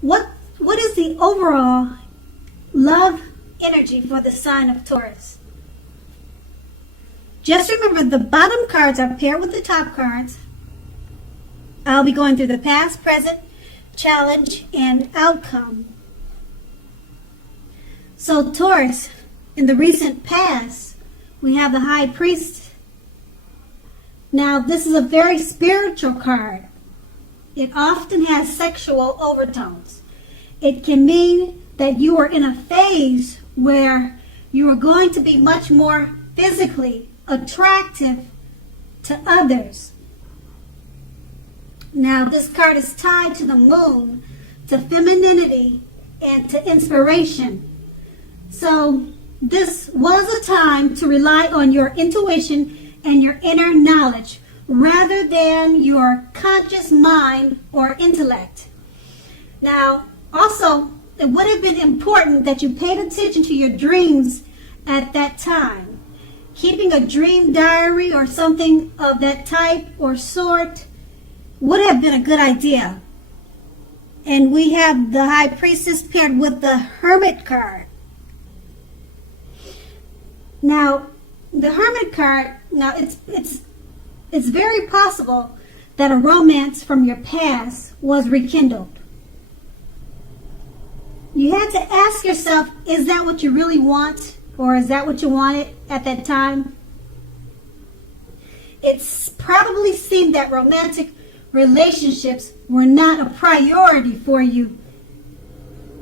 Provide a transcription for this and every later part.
what is the overall love energy for the sign of Taurus? Just remember, the bottom cards are paired with the top cards. I'll be going through the past, present, challenge, and outcome. So Taurus, in the recent past, we have the High Priest. Now, this is a very spiritual card. It often has sexual overtones. It can mean that you are in a phase where you are going to be much more physically attractive to others. Now, this card is tied to the moon, to femininity, and to inspiration. So, this was a time to rely on your intuition and your inner knowledge rather than your conscious mind or intellect. Now, also, it would have been important that you paid attention to your dreams at that time. Keeping a dream diary or something of that type or sort would have been a good idea. And we have the High Priestess paired with the Hermit card. Now, the Hermit card, now it's very possible that a romance from your past was rekindled. You had to ask yourself, is that what you really want? Or is that what you wanted at that time? It's probably seemed that romantic relationships were not a priority for you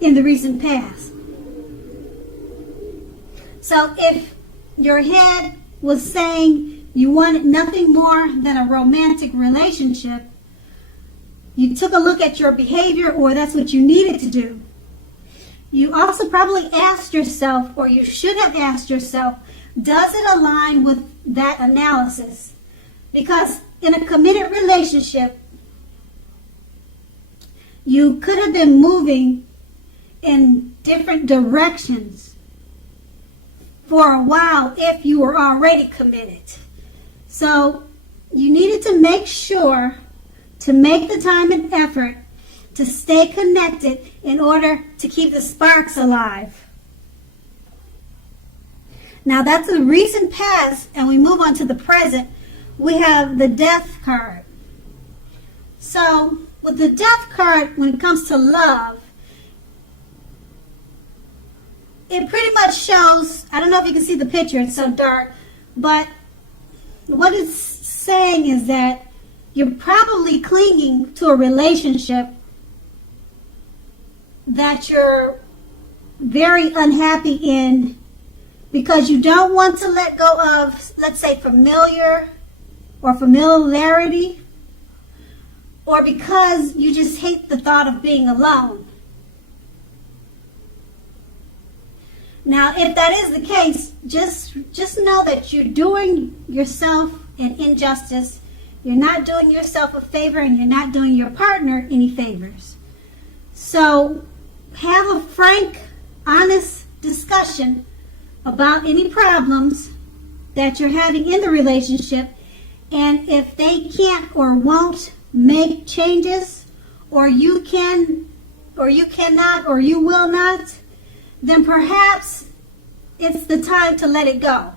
in the recent past. So if your head was saying you wanted nothing more than a romantic relationship, you took a look at your behavior, or that's what you needed to do. You also probably asked yourself, or you should have asked yourself, does it align with that analysis? Because in a committed relationship, you could have been moving in different directions for a while if you were already committed. So you needed to make sure to make the time and effort to stay connected in order to keep the sparks alive. Now that's the recent past, and we move on to the present. We have the Death card. So with the Death card, when it comes to love, it pretty much shows, I don't know if you can see the picture, it's so dark, but what it's saying is that you're probably clinging to a relationship that you're very unhappy in because you don't want to let go of, let's say, familiarity, or because you just hate the thought of being alone. Now, if that is the case, just know that you're doing yourself an injustice. You're not doing yourself a favor, and you're not doing your partner any favors. So have a frank, honest discussion about any problems that you're having in the relationship, and if they can't or won't make changes, or you can, or you cannot, or you will not, then perhaps it's the time to let it go.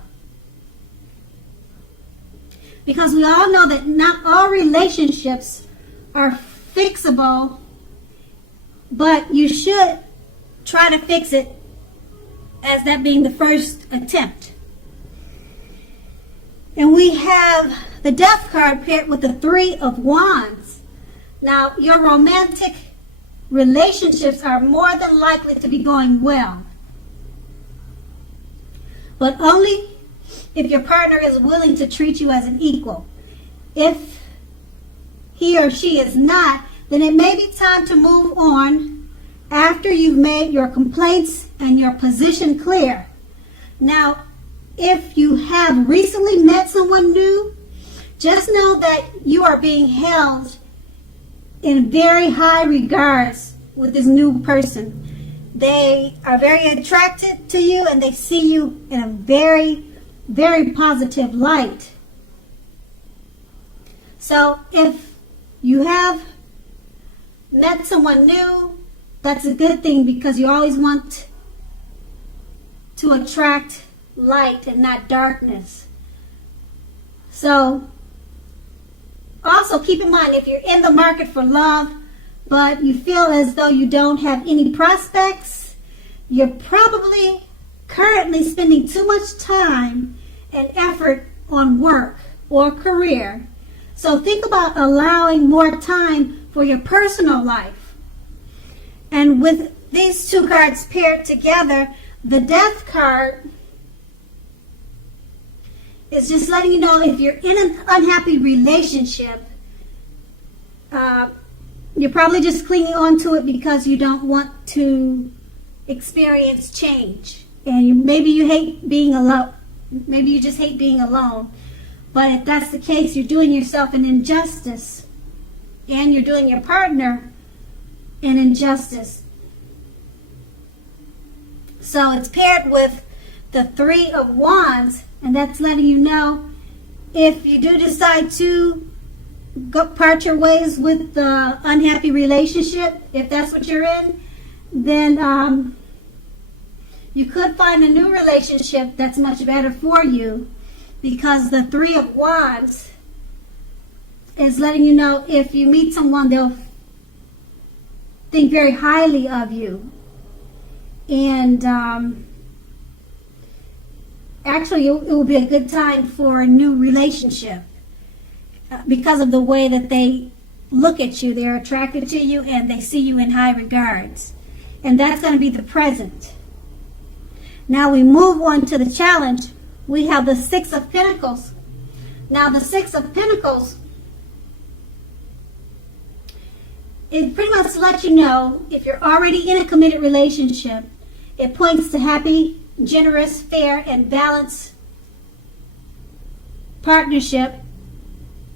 Because we all know that not all relationships are fixable, but you should try to fix it as that being the first attempt. And we have the Death card paired with the Three of Wands. Now, your romantic relationships are more than likely to be going well, but only if your partner is willing to treat you as an equal. If he or she is not, then it may be time to move on after you've made your complaints and your position clear. Now, if you have recently met someone new, just know that you are being held in very high regards with this new person. They are very attracted to you, and they see you in a very, very positive light. So if you have met someone new that's a good thing, because you always want to attract light and not darkness. So also keep in mind, if you're in the market for love, but you feel as though you don't have any prospects, you're probably currently spending too much time and effort on work or career. So think about allowing more time for your personal life. And with these two cards paired together, the Death card is just letting you know, if you're in an unhappy relationship, you're probably just clinging on to it because you don't want to experience change. And maybe you hate being alone. Maybe you just hate being alone. But if that's the case, you're doing yourself an injustice. And you're doing your partner an injustice. So it's paired with the Three of Wands. And that's letting you know, if you do decide to go part your ways with the unhappy relationship, if that's what you're in, then you could find a new relationship that's much better for you, because the Three of Wands is letting you know, if you meet someone, they'll think very highly of you. And actually, it will be a good time for a new relationship because of the way that they look at you. They're attracted to you and they see you in high regards. And that's going to be the present. Now we move on to the challenge. We have the Six of Pentacles. Now the Six of Pentacles, it pretty much lets you know, if you're already in a committed relationship, it points to happy, generous, fair, and balanced partnership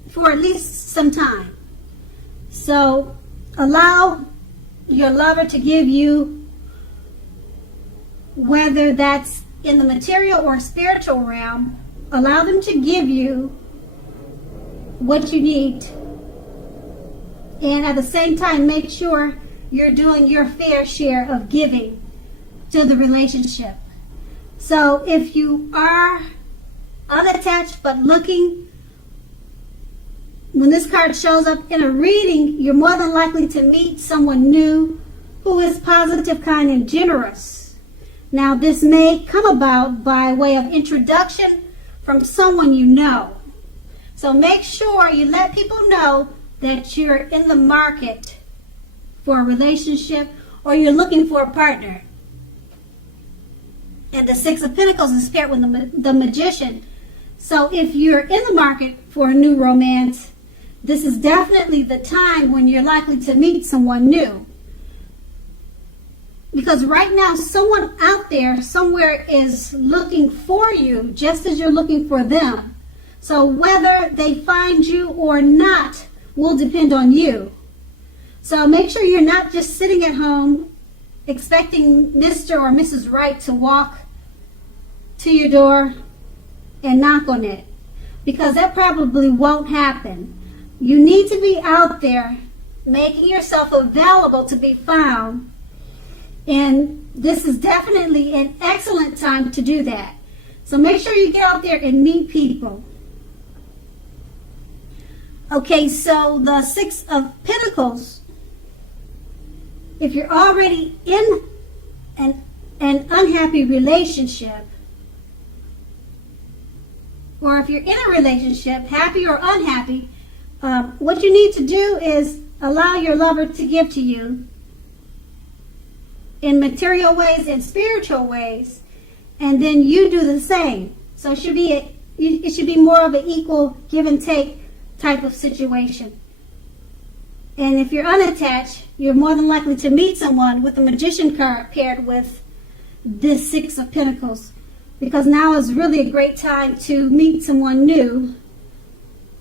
for at least some time. So allow your lover to give you, whether that's in the material or spiritual realm, allow them to give you what you need. And at the same time, make sure you're doing your fair share of giving to the relationship. So if you are unattached but looking, when this card shows up in a reading, you're more than likely to meet someone new who is positive, kind, and generous. Now this may come about by way of introduction from someone you know. So make sure you let people know that you're in the market for a relationship or you're looking for a partner. And the Six of Pentacles is paired with the Magician. So if you're in the market for a new romance, this is definitely the time when you're likely to meet someone new. Because right now, someone out there somewhere is looking for you just as you're looking for them. So whether they find you or not will depend on you. So make sure you're not just sitting at home expecting Mr. or Mrs. Right to walk to your door and knock on it, because that probably won't happen. You need to be out there making yourself available to be found, and this is definitely an excellent time to do that. So make sure you get out there and meet people. Okay, so the Six of Pentacles, if you're already in an unhappy relationship, or if you're in a relationship, happy or unhappy, what you need to do is allow your lover to give to you in material ways and spiritual ways, and then you do the same. So it should be more of an equal give and take type of situation. And if you're unattached, you're more than likely to meet someone with the Magician card paired with this Six of Pentacles, because now is really a great time to meet someone new.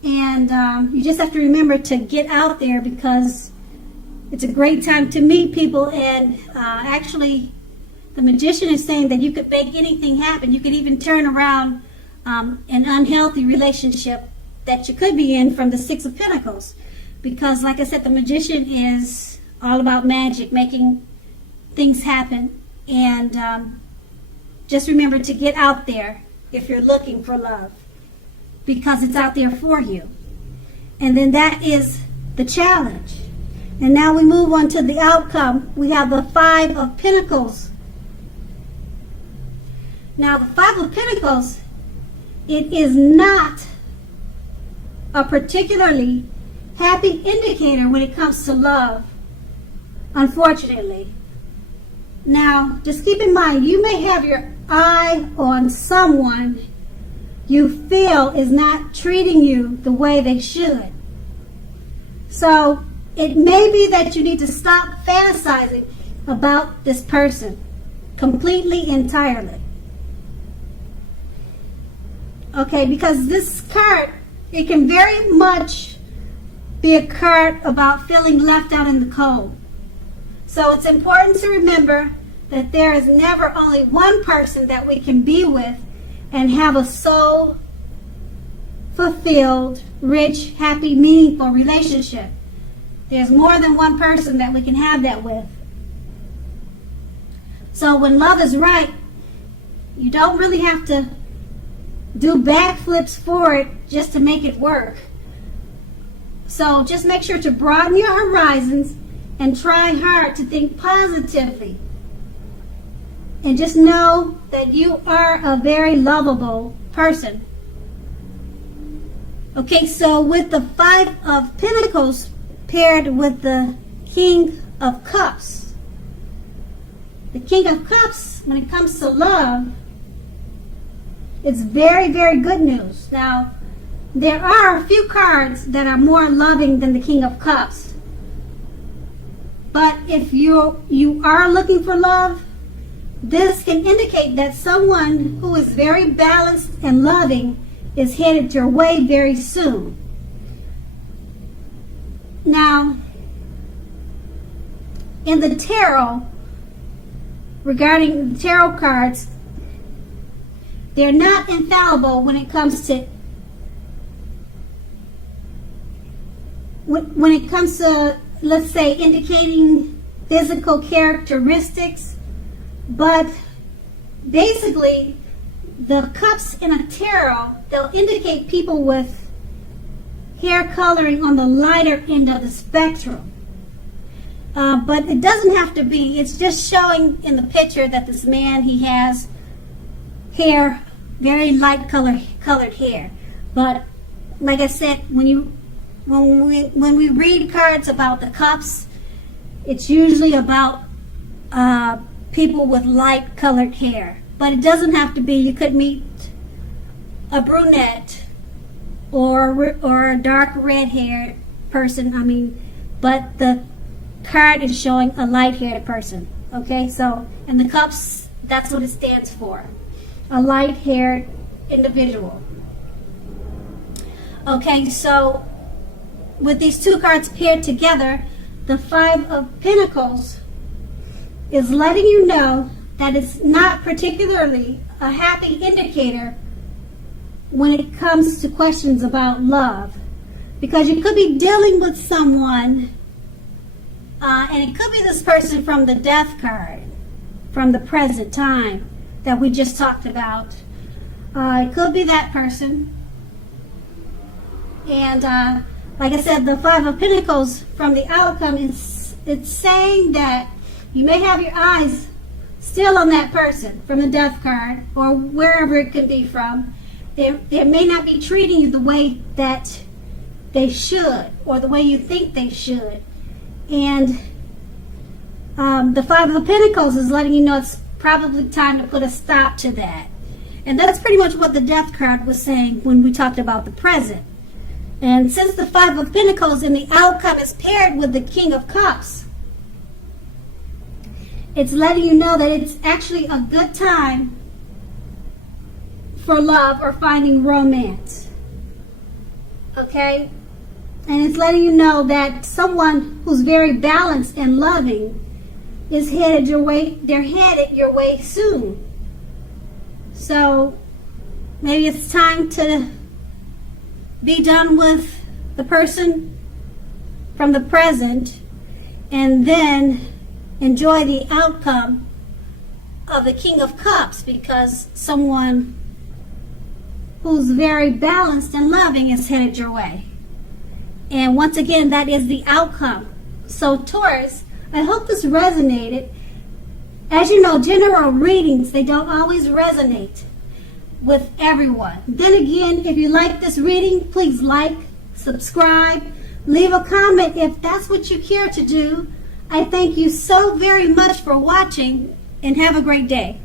And you just have to remember to get out there, because it's a great time to meet people. And actually, the Magician is saying that you could make anything happen. You could even turn around an unhealthy relationship that you could be in from the Six of Pentacles. Because like I said, the Magician is all about magic, making things happen. And just remember to get out there if you're looking for love, because it's out there for you. And then that is the challenge. And now we move on to the outcome. We have the Five of Pentacles. Now the Five of Pentacles, it is not a particularly happy indicator when it comes to love, unfortunately. Now, just keep in mind, you may have your eye on someone you feel is not treating you the way they should. So, it may be that you need to stop fantasizing about this person completely, entirely. Okay, because this card, it can very much be a card about feeling left out in the cold. So it's important to remember that there is never only one person that we can be with and have a soul fulfilled, rich, happy, meaningful relationship. There's more than one person that we can have that with. So when love is right, you don't really have to do backflips for it just to make it work. So just make sure to broaden your horizons and try hard to think positively. And just know that you are a very lovable person. Okay, so with the Five of Pentacles paired with the King of Cups. The King of Cups, when it comes to love, it's very, very good news. Now, there are a few cards that are more loving than the King of Cups. But if you are looking for love, this can indicate that someone who is very balanced and loving is headed your way very soon. Now, in the tarot, regarding the tarot cards, they're not infallible when it comes to let's say, indicating physical characteristics. But basically, the cups in a tarot, they'll indicate people with hair coloring on the lighter end of the spectrum. But it doesn't have to be. It's just showing in the picture that this man, he has hair, very light colored hair. But like I said, when we read cards about the cups, it's usually about people with light colored hair. But it doesn't have to be. You could meet a brunette or a dark red haired person. But the card is showing a light haired person. Okay, so, and the cups, that's what it stands for. A light haired individual. Okay, so with these two cards paired together, the Five of Pentacles is letting you know that it's not particularly a happy indicator when it comes to questions about love. Because you could be dealing with someone, and it could be this person from the Death card, from the present time that we just talked about. It could be that person. And like I said, the Five of Pentacles from the outcome it's saying that you may have your eyes still on that person from the Death card or wherever it could be from. They may not be treating you the way that they should or the way you think they should. And the Five of Pentacles is letting you know it's probably time to put a stop to that. And that's pretty much what the Death card was saying when we talked about the present. And since the Five of Pentacles in the outcome is paired with the King of Cups, it's letting you know that it's actually a good time for love or finding romance. Okay? And it's letting you know that someone who's very balanced and loving is headed your way. They're headed your way soon. So maybe it's time to be done with the person from the present and then enjoy the outcome of the King of Cups, because someone who's very balanced and loving is headed your way. And once again, that is the outcome. So Taurus, I hope this resonated. As you know, general readings, they don't always resonate with everyone. Then again, if you like this reading, please like, subscribe, leave a comment if that's what you care to do. I thank you so very much for watching, and have a great day.